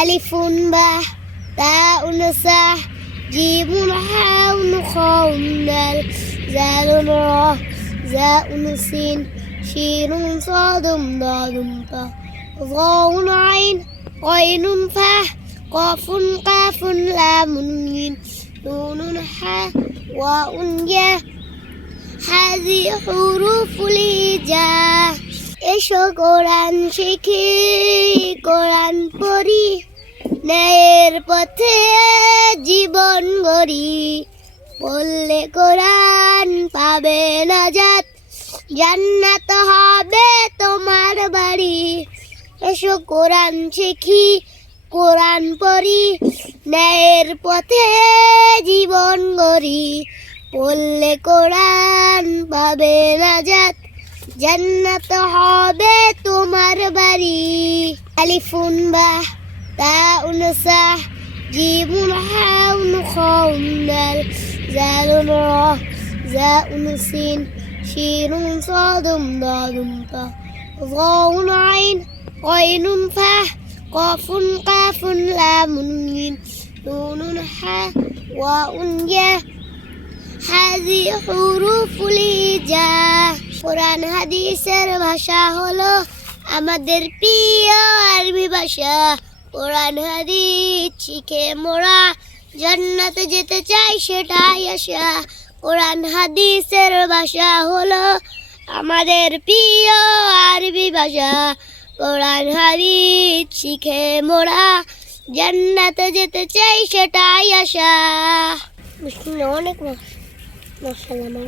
আলিফুন বা তাউন সাহ জিমুন হাউন খাউন দাল জালুন র জাউন সিন শিনুন সাদুম দাদুম তা যাউন আইন গাইনুন ফাহ কাফুন কাফুন লামুন মিম নুনুন হা ওয়াউন ইয়া হাযি হুরুফুল হিজাহ। এসো কোরআন শিখি কোরআন পড়ি ন্যায়ের পথে জীবন গড়ি। পড়লে কোরআন পাবে নাজাত জান্নাত হবে তোমার বাড়ি। এসো কোরআন শিখি কোরআন পড়ি ন্যায়ের পথে জীবন গড়ি। পড়লে কোরআন পাবে নাজাত জান্নাত হবে তোমার বাড়ি। আলিফুন বা তাউন সাহ জিমুন হাউন খাউন দাল জালুন র জাউন সিন শিনুন সাদুম দাদুম তা যাউন আইন গাইনুন ফাহ কাফুন কাফুন লামুন মিম নুনুন হা ওয়াউন ইয়া হাযি হুরুফুল হিজাহ। কোরআন হাদিসের ভাষা হলো আমাদের প্রিয় আরবি ভাষা। কোরআন হাদিস শিখে মোরা জান্নাতে যেতে চাই সেটাই আশা। কোরআন হাদিসের ভাষা হলো আমাদের প্রিয় আরবি ভাষা। কোরআন হাদিস শিখে মোরা জান্নাতে যেতে চাই সেটাই আশা। অনেক মাশাআল্লাহ।